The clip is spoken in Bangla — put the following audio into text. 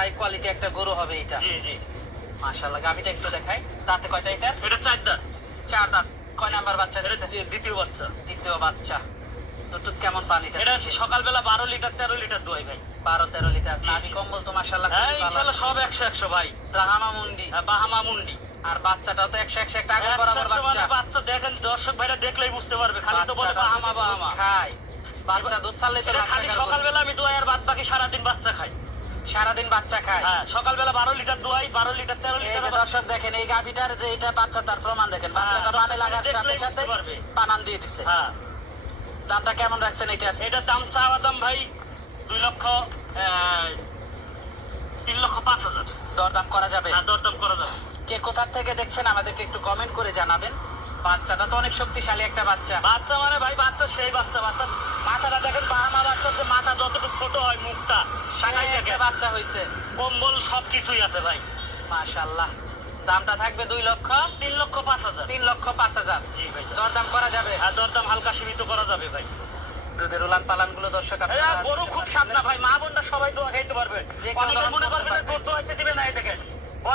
হাই কোয়ালিটি একটা গরু হবে এটা। জি জি মাশাআল্লাহ, গাভীটা একটু দেখাই। দাঁতে কয়টা এটা? এটা চার দাঁত। চার দাঁত। কয় নাম্বার বাচ্চা এটা দিচ্ছে? দ্বিতীয় বাচ্চা। দ্বিতীয় বাচ্চা। দুধ কেমন পান এটা? এটা সকালবেলা 12 লিটার 13 লিটার দোয়াই ভাই। 12-13 লিটার। নাভি কম্বল তো মাশাআল্লাহ হ্যাঁ খুবই ভালো। ইনশাআল্লাহ সব 100 ভাই। ব্রাহ্মা মুন্ডি বাহামা মুন্ডি। আর বাচ্চাটাও তো 100 একটা আগল বরাবর 100 মানে বাচ্চা। বাচ্চা দেখেন, দর্শক ভাইরা দেখলেই বুঝতে পারবে, খালি তো বলে বাচ্চাটা বাহামা যদি বাহামা। দুধ খায়, বাচ্চা দুধ ছাড়লে তো এটা লাখ খালি টাকার গরু। সকালবেলা আমি দোয়াই, আর বাদ বাকি সারাদিন বাচ্চা খাই। সারাদিন বাচ্চা খায়। হ্যাঁ সকালবেলা 12 লিটার দোয়াই, 12 লিটার 13 এই লিটার যে দর্শক দেখেন, এই গাভীটার যে এটা বাচ্চা তার প্রমাণ দেখেন। বাচ্চাটা দর্শক পানে লাগার সাথে দেখলেই সাথে বুঝতে পারবে। পানান দিয়ে দিছে। হ্যাঁ দামটা কেমন রাখছেন এটার? এটার দাম চাওয়া দাম ভাই 2 লক্ষ 3 লক্ষ 5,000। দরদাম করা যাবে? আর দরদাম করা যাবে। কে কোথা থেকে দেখছেন আমাদেরকে একটু কমেন্ট করে জানাবেন। বাচ্চাটা তো অনেক শক্তিশালী একটা বাচ্চা। বাচ্চা মানে ভাই বাচ্চা সেই বাচ্চা, বাচ্চা মাথাটা দেখেন, বাহামা বাচ্চার যে মাথা যতটুকু ছোট হয়, মুখটা তাকাই একটা দেখেন, বাচ্চা হইছে। কম্বল সবকিছুই আছে ভাই। মাশাআল্লাহ। দামটা থাকবে 2 লক্ষ 3 লক্ষ 5,000। 3,05,000। জি ভাই। দরদাম করা যাবে? আর দরদাম হালকা সীমিত করা যাবে ভাই। দুধের উলান পালান গুলো দর্শক গরু খুব সামনা ভাই, মা বোনরা সবাই দোয়া খাইতে পারবে। যে কেউ অনেকে দহন মনে করতে করবে যে পারবে। দুধ দোয়াইতে